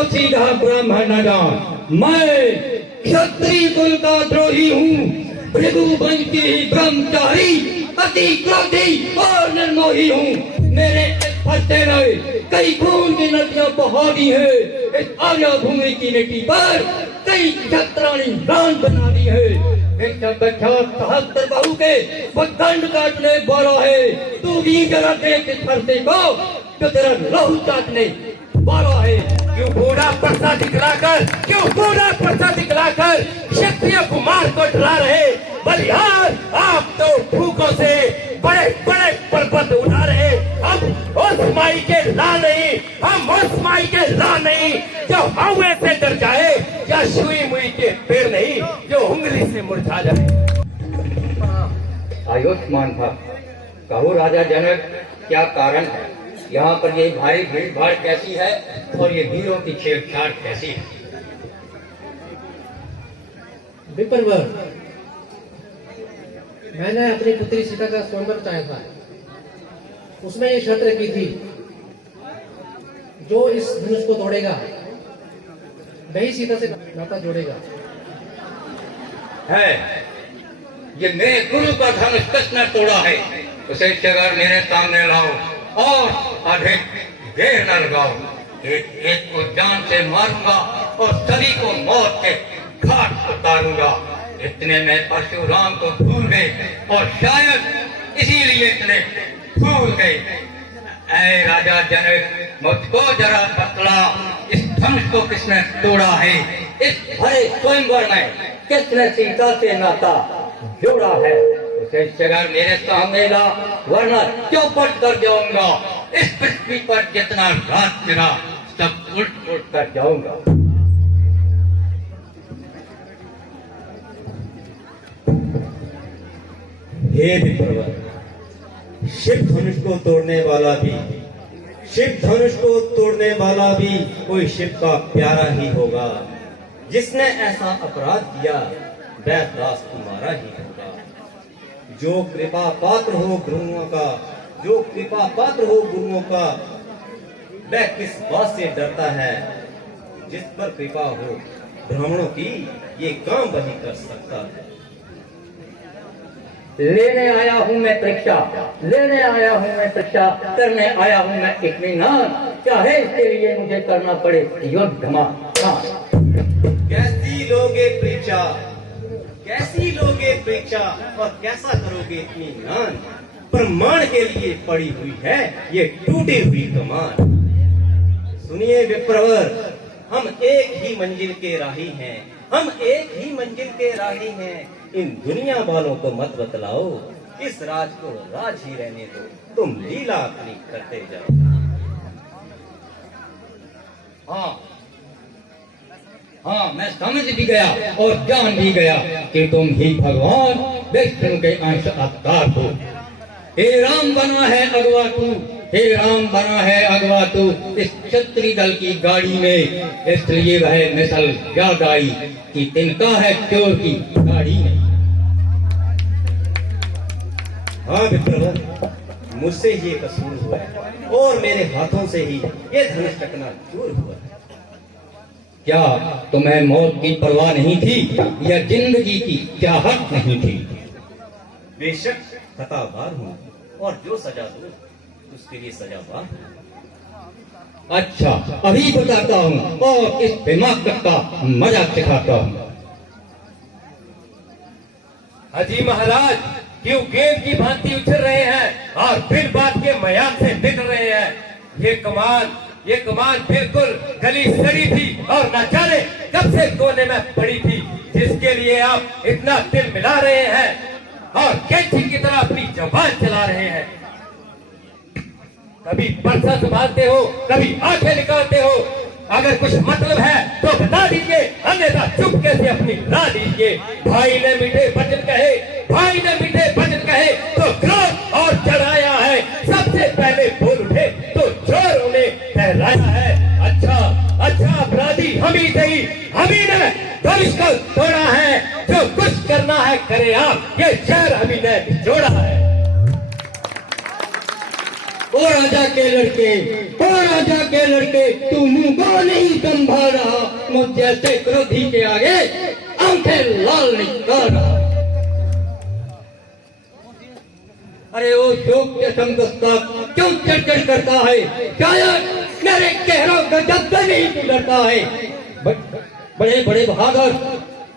तो सीधा ब्राह्मण न जान। मैं क्षत्रिय कुल का द्रोही हूँ, भृगु वंश की ही ब्रह्मचारी, अति क्रोधी और निर्मोही हूँ। मेरे फटे रहे कई खून की नदियां बहा दी है इस आर्या भूमि की मिट्टी पर, कई क्षत्राणी प्राण बना दी है। सहस्त्र बहू के वो दंड काटने वाला है, तू भी जरा देख इस फरसे को जो तेरा लहू चाटने वाला है। क्यों बूढ़ा पर्चा दिखलाकर, क्यों बूढ़ा पर्चा दिखलाकर क्षत्रिय कुमार को डरा रहे? बलिहार, आप तो भूखों से बड़े बड़े पर्वत उठा रहे। हम उस माई के ला नहीं, हम उस माई के ला नहीं जो हवा से डर जाए, या सुई मुई के पेड़ नहीं जो उंगली से मुरझा जाए। आयुष्मान था, कहो राजा जनक क्या कारण है? यहाँ पर ये भारी भीड़ भाड़ कैसी है और ये वीरों की छेड़छाड़ कैसी है? विप्रवर, मैंने अपनी पुत्री सीता का स्वयंवर चाहा था। उसमें ये शर्त रखी थी, जो इस धनुष को तोड़ेगा वही सीता से नाता जोड़ेगा। है ये मेरे गुरु का धनुष किसने तोड़ा है? उसे जगह मेरे सामने लाओ और अधिक देर न लगाओ। एक एक को जान से मारूंगा और सभी को मौत के घाट उतारूंगा। इतने में परशुराम को भूल गए और शायद इसीलिए इतने भूल गए। ऐ राजा जनक, मुझको जरा बतला, इस धनुष को किसने तोड़ा है? इस भरे स्वयंवर में किसने सीता से नाता जोड़ा है? उसे जगह मेरे सामने ला, वरना चौपट कर जाऊंगा। इस पृथ्वी पर जितना राज गिरा सब उल्ट उल्ट कर जाऊंगा। हे विप्रवर, शिव धनुष को तोड़ने वाला भी, शिव धनुष को तोड़ने वाला भी कोई शिव का प्यारा ही होगा। जिसने ऐसा अपराध किया वह दास तुम्हारा ही होगा। जो कृपा पात्र हो गुरुओं का, जो कृपा पात्र हो गुरुओं का, वह किस बात से डरता है? जिस पर कृपा हो ब्राह्मणों की, ये काम वही कर सकता है। लेने आया हूँ मैं परीक्षा, लेने आया हूँ मैं परीक्षा, करने आया हूँ मैं इत्मीनान, चाहे इसके लिए मुझे करना पड़े युद्ध। कैसी लोगे परीक्षा, कैसी लोगे परीक्षा और कैसा करोगे इत्मीनान? प्रमाण के लिए पड़ी हुई है ये टूटी हुई कमान। सुनिए विप्रवर, हम एक ही मंजिल के राही हैं, हम एक ही मंजिल के राही हैं। इन दुनिया वालों को मत बतलाओ, इस राज को राज ही रहने दो, तुम लीला अपनी करते जाओ। हाँ, मैं समझ भी गया और जान भी गया कि तुम ही भगवान विष्णु के अंश अवतार हो। हे राम बना है अगवा तू, हे राम बना है अगवा तू इस क्षत्रिय दल की गाड़ी में, इसलिए वह मिसल याद आई कि तिनका है चोर की गाड़ी में। हाँ विप्रवर, मुझसे ये कसूर हुआ है और मेरे हाथों से ही ये धनुष टकना चूर हुआ है। क्या तुम्हें मौत की परवाह नहीं थी या जिंदगी की चाहत नहीं थी? बेशक खताबार हूँ और जो सजा दो उसके लिए सजावार। अच्छा, अभी बताता हूँ और इस दिमाग का मजाक सिखाता हूँ। हाजी महाराज, क्यों गेंद की भांति उछल रहे हैं और फिर बात के मयान से निकल रहे हैं? ये कमान बिल्कुल गली सड़ी थी और न जाने कब से कोने में पड़ी थी, जिसके लिए आप इतना तिल मिला रहे हैं और कैंची की तरह अपनी जबान चला रहे हैं। कभी पर्चा संभालते हो, कभी आंखें निकालते हो। अगर कुछ मतलब है तो बता दीजिए, अन्यथा चुपके से अपनी ला दीजिए। भाई ने मीठे वचन कहे, भाई ने मीठे वचन कहे तो क्रोध और चढ़ाया है। सबसे पहले बोल उठे तो चोरों ने ठहराया है। अच्छा अपराधी हम ही सही, हम ही ने धनुष को तोड़ा है। जो कुछ करना है करे आप, ये शहर हम ही ने जोड़ा है। ओ राजा के लड़के, ओ राजा के लड़के, तू मुंह को नहीं संभाल रहा, मुझ जैसे क्रोधी के आगे आंखें लाल नहीं कर रहा। अरे वो शोक के समझता क्यों चढ़ करता है, शायद मेरे चेहरों का जब तक नहीं गुजरता है। बड़े बड़े बहादुर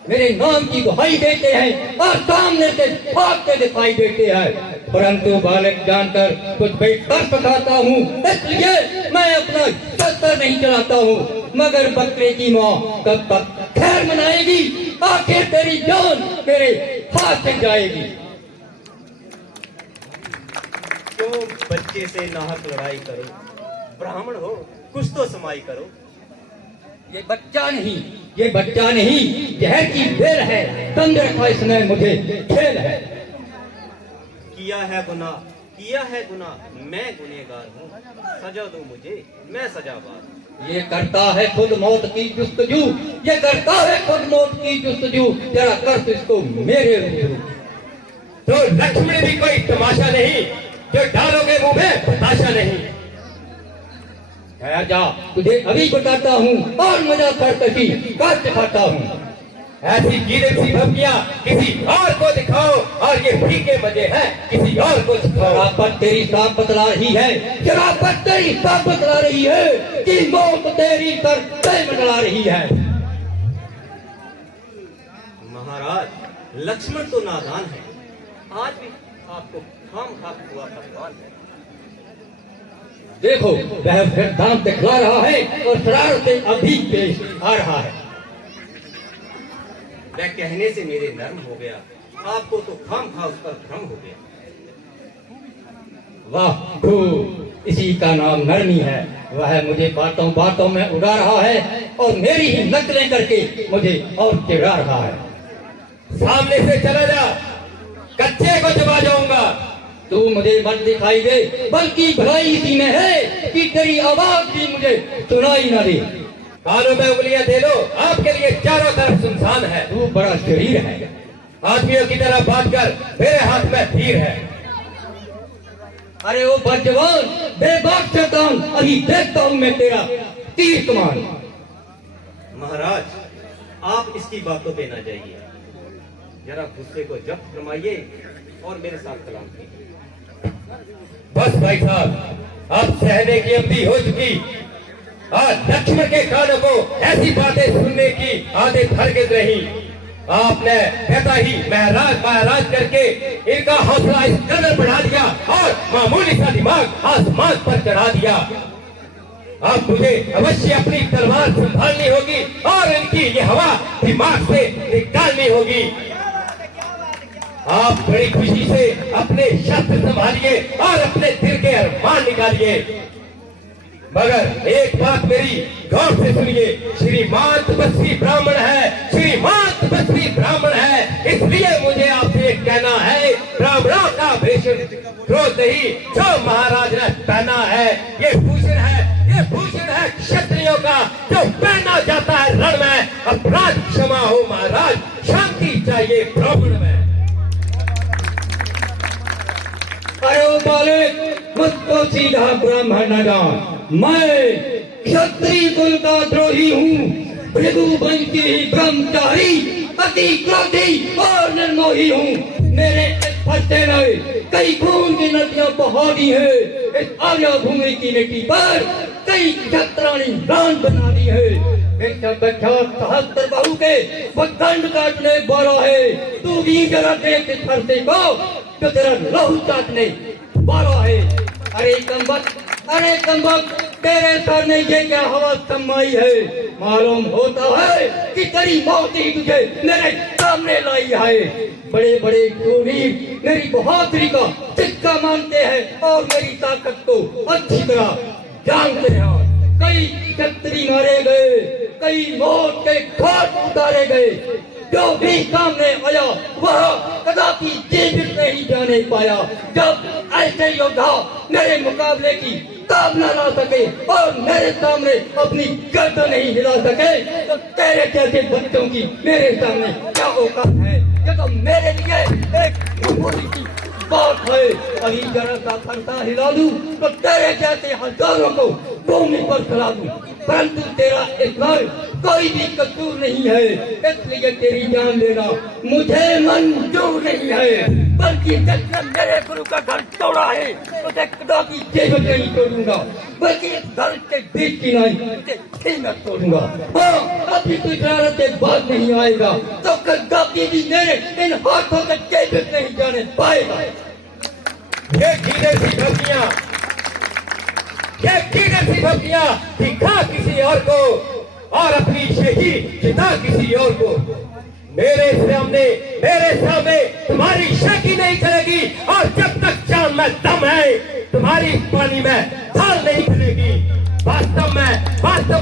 मेरे नाम की दुहाई देते हैं और सामने से भागते दिखाई देते हैं, परंतु बालक जानकर कुछ बैठकर पकाता हूँ, इसलिए मैं अपना शस्त्र नहीं चलाता हूँ। मगर बकरे की माँ कब तक खैर मनाएगी, आखिर तेरी जान मेरे हाथ से जाएगी। क्यों बच्चे से नाहक लड़ाई करो, ब्राह्मण हो कुछ तो समाई करो। ये बच्चा नहीं, ये बच्चा नहीं, जहर की बेल है, समझ रखा इसने मुझे खेल है। किया है गुनाह, किया है गुनाह, मैं गुनहगार हूँ, सजा दो मुझे, मैं सजावार। ये करता है खुद मौत की जुस्तजू, ये करता है खुद मौत की जुस्तजू, जरा कर इसको मेरे रूबरू। तो लक्ष्मण भी कोई तमाशा नहीं, जो डालोगे मुंह में बताशा नहीं। जा तुझे अभी बताता हूँ और मजा करकशी काट दिखाता हूँ। ऐसी गिरे सी धमकियां किसी और को दिखाओ, और ये फीके मजे हैं किसी और को सिखाओ। शराफत तेरी साफ बतला रही है, शराफत तेरी साफ बतला रही है कि मौत तेरी सर पे मंडला रही है। महाराज लक्ष्मण तो नादान है, आज भी आपको खाम खाक हुआ पकवान है। देखो वह सिद्धांत दिखला रहा है और शरारतें अभी पेश आ रहा है। वह कहने से मेरे नर्म हो गया, आपको तो खाम खा उस पर भ्रम हो गया। वाह खूब, इसी का नाम नरमी है। वह मुझे बातों बातों में उड़ा रहा है और मेरी ही नकलें करके मुझे और चिढ़ा रहा है। सामने से चला जा, कच्चे को चबा जाऊंगा। तू मुझे मत दिखाई दे, बल्कि भलाई इसी में है कि तेरी आवाज भी मुझे सुनाई ना दे। कानों में उंगलियां दे लो, आपके लिए चारों तरफ सुनसान है। तू बड़ा शरीर है, आदमियों की तरह बात कर, मेरे हाथ में तीर है। अरे वो बदजवान बेबाक शैतान, अभी देखता हूँ मैं तेरा तीर कमान। महाराज आप इसकी बातों पे ना जाइए, जरा गुस्से को जब्त फरमाइए और मेरे साथ कलाम कीजिए। बस भाई साहब, अब सहने की अवधि हो चुकी और लक्ष्मण के कानों को ऐसी बातें सुनने की आदत हरगिज रही। आपने कहता ही महाराज महाराज करके इनका हौसला इस कदर बढ़ा दिया और मामूली सा दिमाग आसमान पर चढ़ा दिया। अब मुझे अवश्य अपनी तलवार संभालनी होगी और इनकी ये हवा दिमाग से निकालनी होगी। आप बड़ी खुशी से अपने शस्त्र संभालिए और अपने दिल के अरमान निकालिए, मगर एक बात मेरी गौर से सुनिए। श्रीमान तपस्वी ब्राह्मण है, श्रीमान तपस्वी ब्राह्मण है, इसलिए मुझे आपसे कहना है, ब्राह्मणों का भूषण क्रोध नहीं जो महाराज ने पहना है, ये भूषण है, ये भूषण है क्षत्रियों का जो पहना जाता है रण में। अपराध क्षमा हो महाराज, शांति चाहिए ब्राह्मण में। अरे बालक, मुझको सीधा ब्राह्मण न जान, मैं क्षत्रिय कुल का द्रोही हूँ, भृगुवंशी ही ब्रह्मचारी, अति क्रोधी और निर्मोही हूँ। मेरे इस फटे में कई खून की नदियां बहा दी है, इस आर्या भूमि की मिट्टी पर कई क्षत्राणी दान बना दी है। सहस्त्र बाहु के दंड काटने वाला है, तू भी जरा देख इस फरसे को तो तेरा लहू चाटने वाला है। अरे कमबख्त, तेरे सर ने ये क्या हवा समाई है? मालूम होता है कि तेरी मौत ही तुझे मेरे सामने लाई है। बड़े बड़े शूरवीर मेरी बहादुरी का सिक्का मानते हैं और मेरी ताकत को अच्छी तरह जानते हैं। कई क्षत्रिय मारे गए, कई मौत के घाट उतारे गए, जो भी सामने आया वह कदापि जीवित नहीं जाने पाया। जब ऐसे योद्धा मेरे मुकाबले की ताब न ला सके और मेरे सामने अपनी गर्दन नहीं हिला सके, तो तेरे जैसे बच्चों की मेरे सामने क्या औकात है? ये तो मेरे लिए एक मामूली सी बात है, अभी जरा सा फरसा हिला दूं तो तेरे जैसे हजारों को भूमि पर खिला दूं, परंतु तेरा इसमें कोई भी कसूर नहीं है, इसलिए तेरी जान लेना मुझे मंजूर नहीं है। बल्कि जिसने मेरे गुरु का घर तोड़ा है उसे खुदा की जेब नहीं तोड़ूंगा, बल्कि इस घर के बीच की नहीं उसे कीमत तोड़ूंगा। हाँ, अभी तो इजाजत के बाद नहीं आएगा तो कदापि भी मेरे इन हाथों से जेब नहीं जाने पाएगा। ये कीड़े सी भक्तियां, ये कीड़े सी भक्तियां दिखा किसी और को और अपनी शेखी जिता किसी और को। मेरे सामने तुम्हारी शेखी नहीं चलेगी, और जब तक जान में दम है तुम्हारी पानी में थाल नहीं चलेगी। वास्तव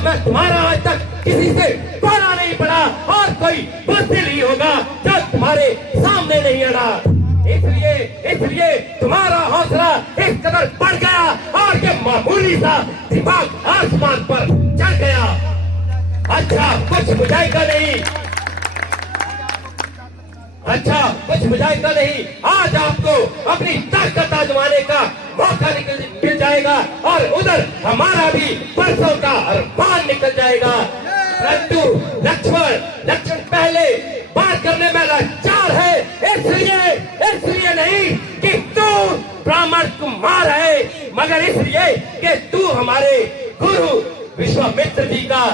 में तुम्हारा आज तक किसी से कोड़ा नहीं पड़ा, और कोई बुद्धिल ही होगा जो तुम्हारे सामने नहीं आना। इसलिए तुम्हारा हौसला इस कदर बढ़ गया और ये मामूली सा दिमाग आसमान पर चढ़ गया। अच्छा कुछ बुझाएगा नहीं, आज आपको अपनी ताकत आजमाने का मौका निकल जाएगा, और उधर हमारा भी परसों का अरमान निकल जाएगा। परंतु लक्ष्मण पहले बात करने में लाचार है, इसलिए नहीं कि तू ब्राह्मण कुमार है, मगर इसलिए कि तू हमारे गुरु विश्वामित्र जी का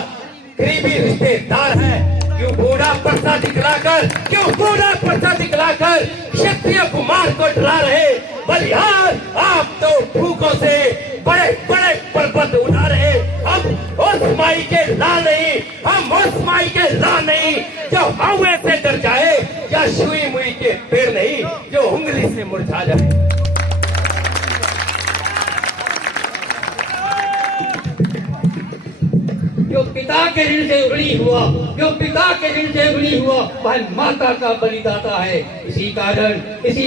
करीबी रिश्तेदार है। क्यों बूढ़ा पर्चा दिखलाकर क्षत्रिय कुमार को डरा रहे? बलिहार, आप तो भूखों से बड़े बड़े पर्वत उठा रहे। हम उस माई के लाल नहीं जो हवा से डर जाए, या सुई मुई के पेड़ नहीं जो उंगली से मुरझा जाए। जो पिता के ऋण से उगली हुआ वह माता का बलिदाता है। इसी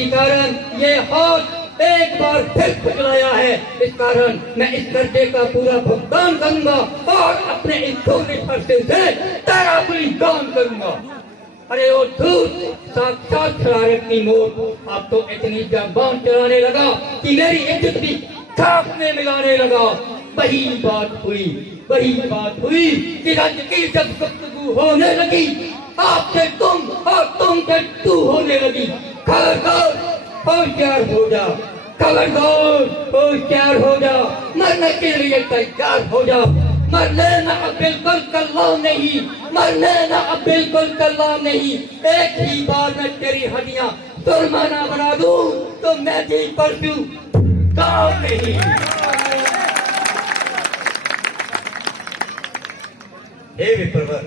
कारण ये हाथ एक बार फिर खुजलाया है। इस कारण मैं इस कर्जे का पूरा भुगतान करूंगा और अपने इस छोटे खर्चे से तेरा बलिदान करूंगा। अरे वो धूत, साक्षात शरारत की मौत, अब तो इतनी जबान चलाने लगा कि मेरी इज्जत भी खाक में मिलाने लगा। वही बात हुई कि राज्य की जब गुफ्तगू होने लगी, आपसे तुम और तुम से तू होने लगी। खबरदार होशियार हो जा, मरने के लिए तैयार हो जा। मरने ना अब बिल्कुल कल्ला नहीं। एक ही बार में तेरी हड्डियां सुरमाना बना दूं तो मैं भी परसू गाँव नहीं। हे विप्रवर,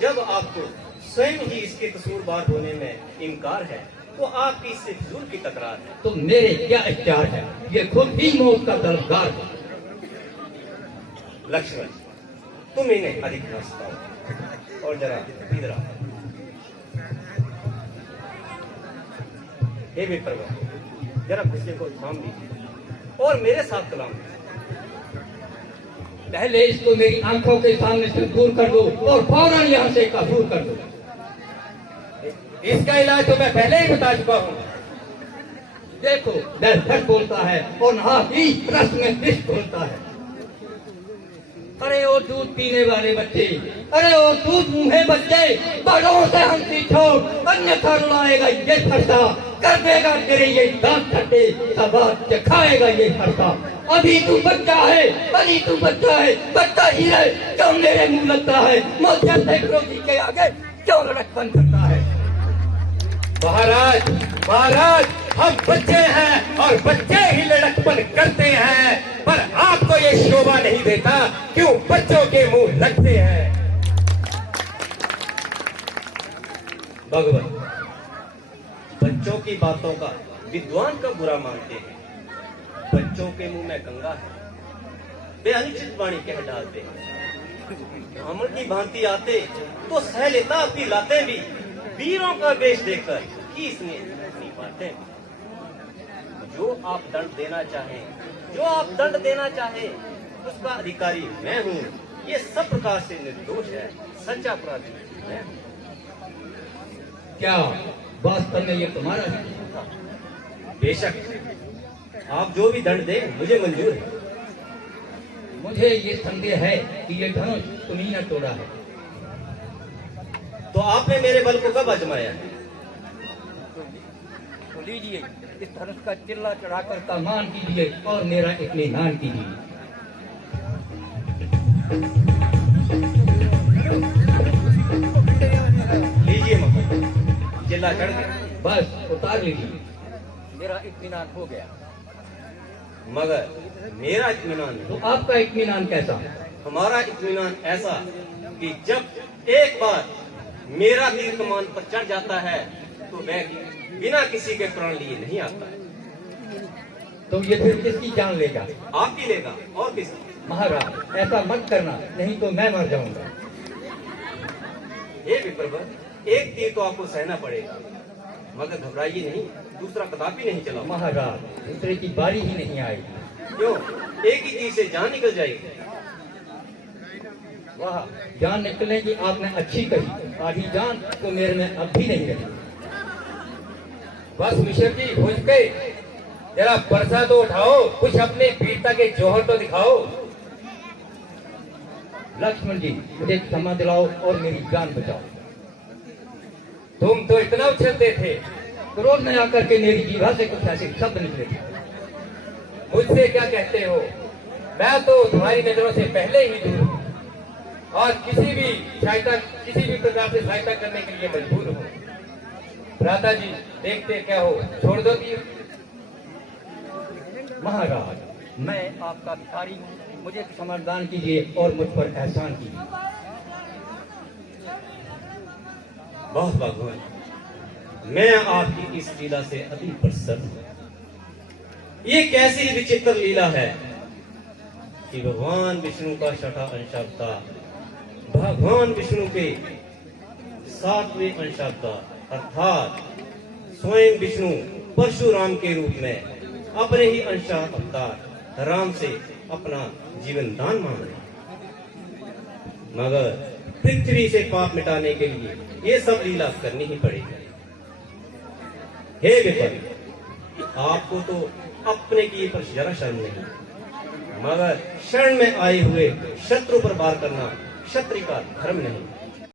जब आपको स्वयं ही इसके कसूरवार होने में इनकार है तो आपकी इससे फिजूल की तकरार है। तो मेरे क्या इख्तियार है, ये खुद ही मौत का तलबगार है। लक्ष्मण, तुम इन्हें अधिक न सताओ और जरा इधर आओ। हे विप्रवर, जरा गुस्से को थाम लीजिए और मेरे साथ कलाम कीजिए। पहले इसको मेरी आंखों के सामने से दूर कर दो और फौरन यहाँ से कबूल कर दो। इसका इलाज तो मैं पहले ही बता चुका हूँ। देखो, दर बोलता है और ना ही रस में विष बोलता है। अरे वो दूध पीने वाले बच्चे, अरे वो दूध मुँहे बच्चे, बड़ों से हंसी छोड़, अन्यथा रुलाएगा ये फरसा, कर देगा तेरे ये दांत खट्टे, सवाद चखाएगा ये फरसा। अभी तू बच्चा है, बच्चा ही रहे, क्यों मेरे मुंह लगता है? मुझे सैकड़ों जी के आगे क्यों लड़कपन करता है? महाराज, हम बच्चे हैं और बच्चे ही लड़कपन करते हैं, पर आपको ये शोभा नहीं देता, क्यों बच्चों के मुंह लगते हैं। भगवान, बच्चों की बातों का विद्वान का बुरा मानते हैं। बच्चों के मुंह में गंगा है, वे अनुचित वाणी कह डालते हैं। ब्राह्मण की भांति आते तो सह लेता अपनी लाते भी, वीरों का वेश देखकर किसने नहीं पाते। जो आप दंड देना चाहे उसका अधिकारी मैं हूँ। ये सब प्रकार से निर्दोष है, सच्चा अपराधी मैं हूँ। क्या वास्तव में ये तुम्हारा है? बेशक, आप जो भी दंड दें मुझे मंजूर है। मुझे ये संदेह है कि ये धनुष तुम्ही ने तोड़ा है। तो आपने मेरे बल को कब आजमाया? तो लीजिए, इस धनुष का चिल्ला चढ़ाकर का मान कीजिए और मेरा इत्मीनान कीजिए। लीजिए मगर, चिल्ला चढ़ गया। बस उतार लीजिए, मेरा इत्मीनान हो गया। मगर मेरा इत्मीनान तो नहीं, आपका इत्मीनान कैसा? हमारा इत्मीनान ऐसा कि जब एक बार मेरा तीर कमान पर चढ़ जाता है तो वह बिना किसी के प्राण लिए नहीं आता है। तो ये फिर किसकी जान लेगा? आपकी लेगा और किसकी? महाराज, ऐसा मत करना, नहीं तो मैं मर जाऊंगा। हे विप्रवर, एक तीर तो आपको सहना पड़ेगा, मगर घबराइए नहीं, दूसरा कदापि नहीं चला। महाराज, दूसरे की बारी ही नहीं आएगी। क्यों? एक ही तीर से जान निकल जाएगी। वाह, जान निकलने की आपने अच्छी कही। आधी जान तो मेरे में अब भी नहीं रही। बस मिश्र जी, भूज के जरा परसा तो उठाओ, कुछ अपने वीरता के जौहर तो दिखाओ। लक्ष्मण जी, मुझे क्षमा दिलाओ और मेरी जान बचाओ। तुम तो इतना उछलते थे, क्रोध में आकर के मेरी जीवा से कुछ ऐसे शब्द निकले थे। मुझसे क्या कहते हो? मैं तो तुम्हारी नजरों से पहले ही दूर हूँ और किसी भी प्रकार से सहायता करने के लिए मजबूर हूँ। भ्राता जी, देखते क्या हो, छोड़ दो तीर। महाराज, मैं आपका भिखारी हूँ, मुझे क्षमादान कीजिए और मुझ पर एहसान कीजिए। वाह भगवान, मैं आपकी इस लीला से अति प्रसन्न हूं। ये कैसी विचित्र लीला है कि भगवान विष्णु का छठा अंश अवतार, भगवान विष्णु के 7वें अंश अवतार अर्थात स्वयं विष्णु परशुराम के रूप में अपने ही अंश अवतार राम से अपना जीवन दान मांग रहे, मगर पृथ्वी से पाप मिटाने के लिए ये सब लीला करनी ही पड़ेगी। हे विपर, आपको तो अपने किए पर जरा शर्म नहीं, मगर शरण में आए हुए शत्रु पर वार करना क्षत्रिय का धर्म नहीं।